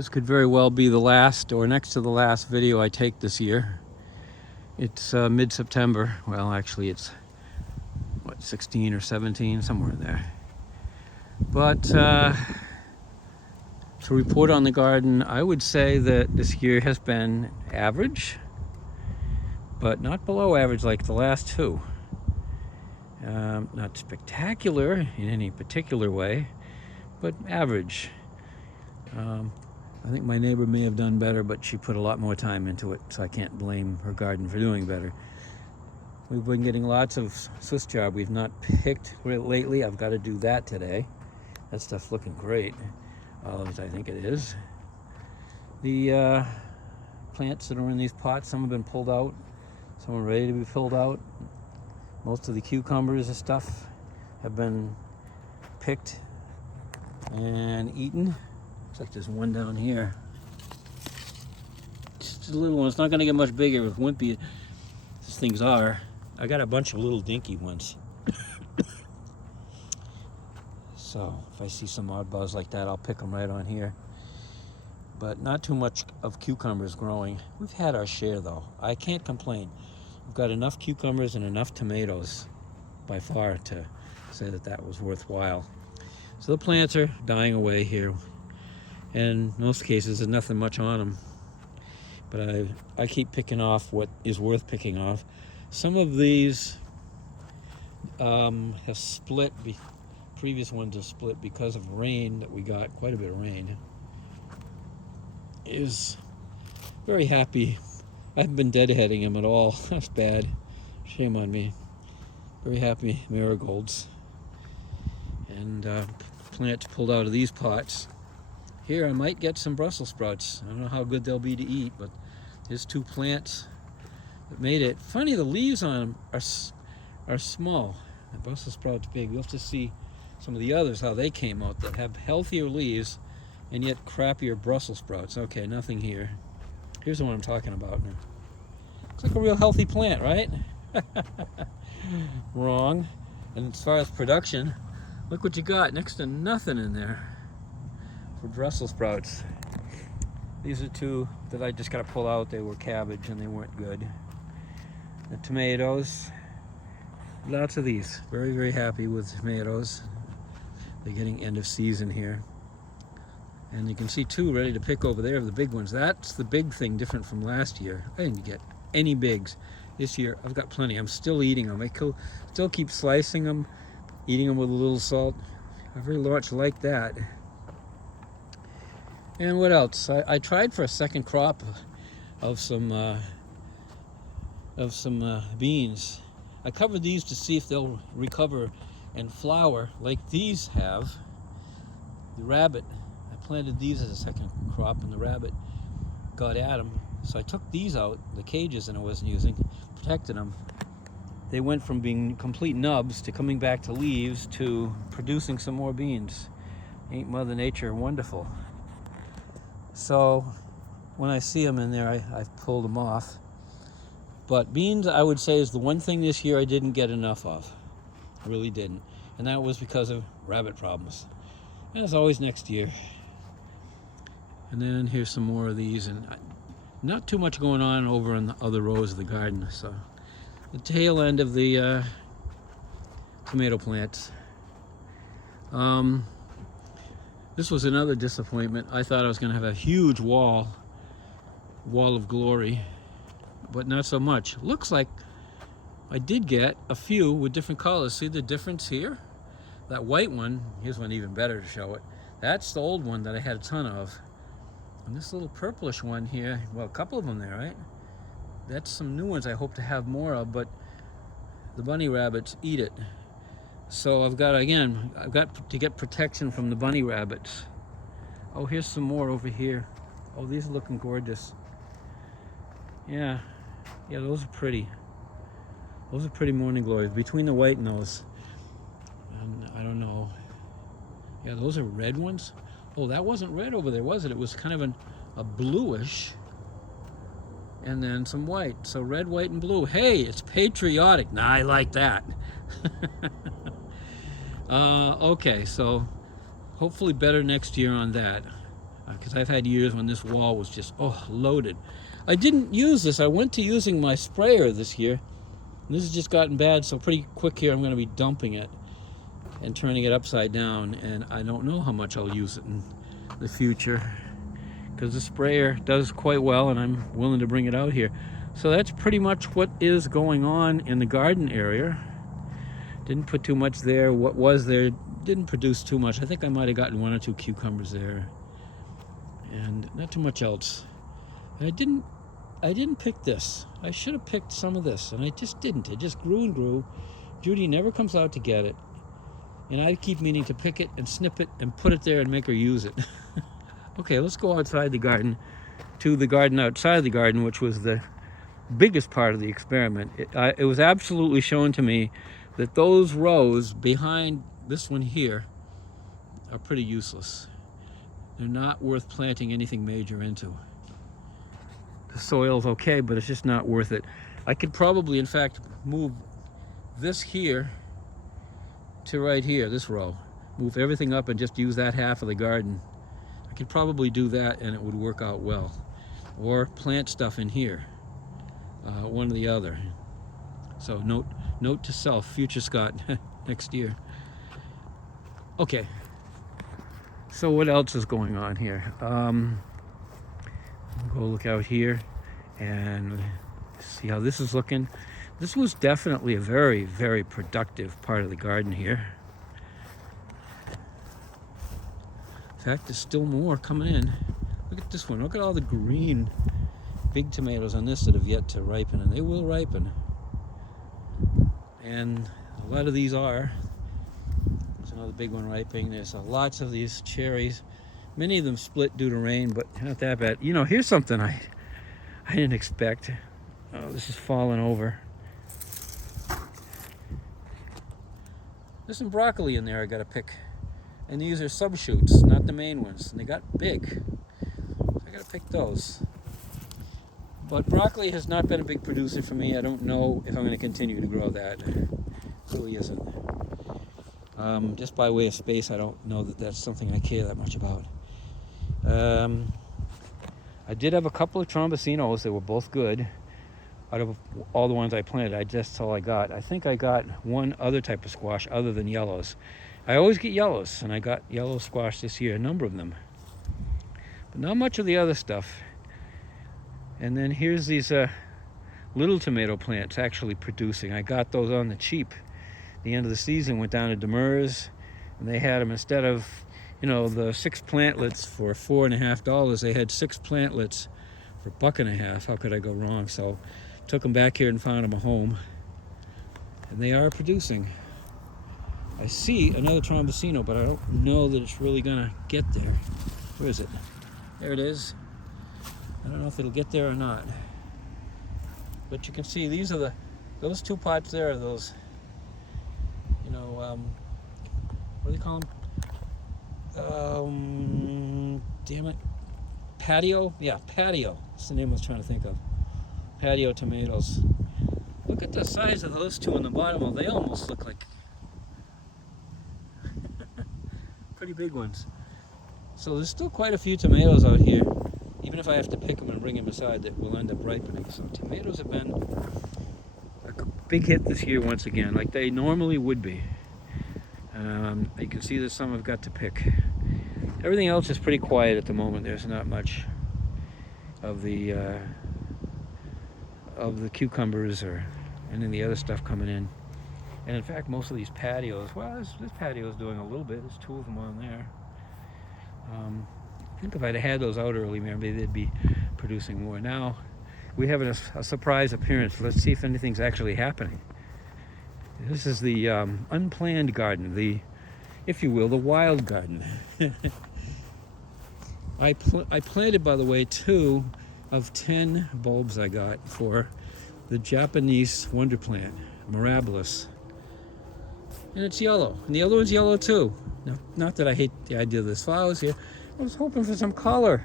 This could very well be the last or next to the last video I take this year. It's mid-September. Well, actually it's, what, 16 or 17, somewhere in there. But to report on the garden, I would say that this year has been average, but not below average like the last two. Not spectacular in any particular way, but average. I think my neighbor may have done better, but she put a lot more time into it, so I can't blame her garden for doing better. We've been getting lots of Swiss chard. We've not picked lately. I've got to do that today. That stuff's looking great. Olives, I think it is. The plants that are in these pots, some have been pulled out, some are ready to be pulled out. Most of the cucumbers and stuff have been picked and eaten. Looks like there's one down here. Just a little one. It's not going to get much bigger with wimpy as things are. I got a bunch of little dinky ones. So if I see some oddballs like that, I'll pick them right on here. But not too much of cucumbers growing. We've had our share though. I can't complain. We've got enough cucumbers and enough tomatoes by far to say that that was worthwhile. So the plants are dying away here. And in most cases, there's nothing much on them. But I keep picking off what is worth picking off. Some of these have split. Previous ones have split because of rain that we got, quite a bit of rain. Is very happy. I haven't been deadheading them at all. That's bad. Shame on me. Very happy marigolds. And plants pulled out of these pots. Here I might get some Brussels sprouts. I don't know how good they'll be to eat, but there's two plants that made it. Funny, the leaves on them are small. The Brussels sprouts big. We'll have to see some of the others, how they came out, that have healthier leaves and yet crappier Brussels sprouts. Okay, nothing here. Here's the one I'm talking about. Looks like a real healthy plant, right? Wrong. And as far as production, look what you got. Next to nothing in there for Brussels sprouts. These are two that I just got to pull out. They were cabbage and they weren't good. The tomatoes, lots of these. Very, very happy with tomatoes. They're getting end of season here. And you can see two ready to pick over there of the big ones. That's the big thing different from last year. I didn't get any bigs. This year I've got plenty. I'm still eating them. I still keep slicing them, eating them with a little salt. I very much like that. And what else? I tried for a second crop of some beans. I covered these to see if they'll recover and flower like these have. The rabbit, I planted these as a second crop and the rabbit got at them. So I took these out, the cages that I wasn't using, protected them. They went from being complete nubs to coming back to leaves to producing some more beans. Ain't Mother Nature wonderful? So when I see them in there, I've pulled them off. But beans, I would say, is the one thing this year I didn't get enough of. I really didn't. And that was because of rabbit problems. As always, next year. And then here's some more of these. And not too much going on over in the other rows of the garden. So the tail end of the tomato plants. This was another disappointment. I thought I was going to have a huge wall of glory, but not so much. Looks like I did get a few with different colors. See the difference here? That white one, here's one even better to show it. That's the old one that I had a ton of. And this little purplish one here, well, a couple of them there, right? That's some new ones I hope to have more of, but the bunny rabbits eat it. So I've got to get protection from the bunny rabbits. Oh, here's some more over here. Oh, these are looking gorgeous. Yeah, those are pretty. Those are pretty morning glories. Between the white and those, and I don't know. Yeah, those are red ones. Oh, that wasn't red over there, was it? It was kind of a bluish, and then some white. So red, white, and blue. Hey, it's patriotic. Nah, I like that. Okay, so hopefully better next year on that. because I've had years when this wall was just, oh, loaded. I didn't use this. I went to using my sprayer this year. And this has just gotten bad, so pretty quick here I'm going to be dumping it and turning it upside down, and I don't know how much I'll use it in the future because the sprayer does quite well and I'm willing to bring it out here. So that's pretty much what is going on in the garden area. Didn't put too much there. What was there didn't produce too much. I think I might have gotten 1 or 2 cucumbers there and not too much else. And I didn't pick this. I should have picked some of this, and I just didn't. It just grew and grew. Judy never comes out to get it, and I keep meaning to pick it and snip it and put it there and make her use it. Okay, let's go outside the garden to the garden outside the garden, which was the biggest part of the experiment. It was absolutely shown to me that those rows behind this one here are pretty useless. They're not worth planting anything major into. The soil's okay, but it's just not worth it. I could probably, in fact, move this here to right here, this row. Move everything up and just use that half of the garden. I could probably do that and it would work out well. Or plant stuff in here, one or the other. So note to self, future Scott, next year. Okay, so what else is going on here? Go look out here and see how this is looking. This was definitely a very, very productive part of the garden here. In fact, there's still more coming in. Look at this one. Look at all the green big tomatoes on this that have yet to ripen, and they will ripen. And a lot of these are. There's another big one ripening. There's lots of these cherries. Many of them split due to rain, but not that bad. You know, here's something I didn't expect. Oh, this is falling over. There's some broccoli in there I gotta pick. And these are subshoots, not the main ones. And they got big. So I gotta pick those. But broccoli has not been a big producer for me. I don't know if I'm gonna continue to grow that. It really isn't. Just by way of space, I don't know that that's something I care that much about. I did have a couple of tromboncinos that were both good. Out of all the ones I planted, that's all I got. I think I got one other type of squash other than yellows. I always get yellows, and I got yellow squash this year, a number of them. But not much of the other stuff. And then here's these little tomato plants actually producing. I got those on the cheap. The end of the season, went down to Demers, and they had them, instead of, you know, the 6 plantlets for $4.50, they had 6 plantlets for $1.50. How could I go wrong? So took them back here and found them a home, and they are producing. I see another tromboncino, but I don't know that it's really gonna get there. Where is it? There it is. I don't know if it'll get there or not, but you can see these are those 2 pots there are those, you know, what do they call them? Damn it. Patio? Yeah, patio. That's the name I was trying to think of. Patio tomatoes. Look at the size of those 2 on the bottom. Well, they almost look like pretty big ones. So there's still quite a few tomatoes out here, even if I have to pick them and bring them aside, that will end up ripening. So tomatoes have been a big hit this year once again, like they normally would be. You can see that some have got to pick. Everything else is pretty quiet at the moment. There's not much of the cucumbers or any of the other stuff coming in. And in fact, most of these patios, well, this patio is doing a little bit. There's 2 of them on there. I think if I'd had those out early, maybe they'd be producing more. Now, we have a surprise appearance. Let's see if anything's actually happening. This is the unplanned garden, if you will, the wild garden. I planted, by the way, 2 of 10 bulbs I got for the Japanese wonder plant, Mirabilis. And it's yellow. And the other one's yellow too. Now, not that I hate the idea of this flowers here. I was hoping for some color.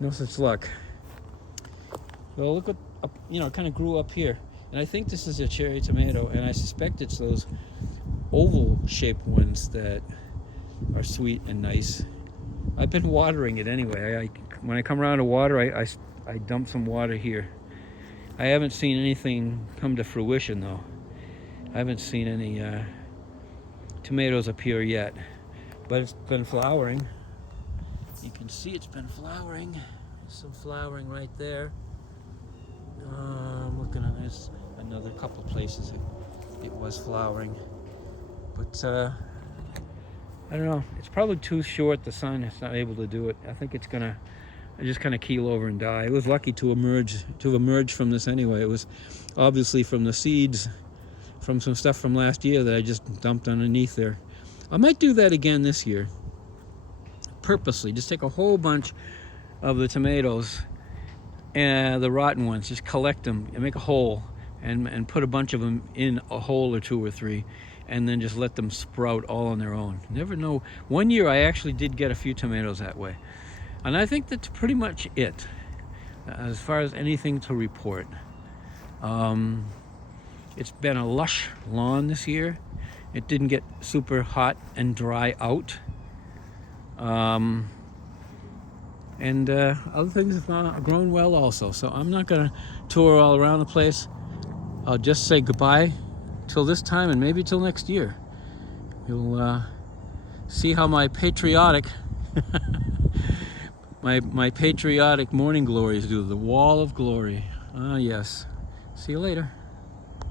No such luck. Well, look what, you know, it kind of grew up here. And I think this is a cherry tomato, and I suspect it's those oval-shaped ones that are sweet and nice. I've been watering it anyway. When I come around to water, I dump some water here. I haven't seen anything come to fruition though. I haven't seen any tomatoes appear yet, but it's been flowering. You can see it's been flowering. There's some flowering right there. I'm looking at this, another couple places it was flowering, but I don't know. It's probably too short. The sun is not able to do it. I think it's gonna just kind of keel over and die. It was lucky to emerge from this anyway. It was obviously from the seeds, from some stuff from last year that I just dumped underneath there. I might do that again this year. Purposely, just take a whole bunch of the tomatoes and the rotten ones, just collect them and make a hole, and put a bunch of them in a hole or two or three, and then just let them sprout all on their own. Never know. One year I actually did get a few tomatoes that way, and I think that's pretty much it as far as anything to report. It's been a lush lawn this year. It didn't get super hot and dry out. And other things have grown well also. So I'm not going to tour all around the place. I'll just say goodbye till this time, and maybe till next year. You'll see how my patriotic my patriotic morning glories do. The wall of glory. Ah, yes. See you later.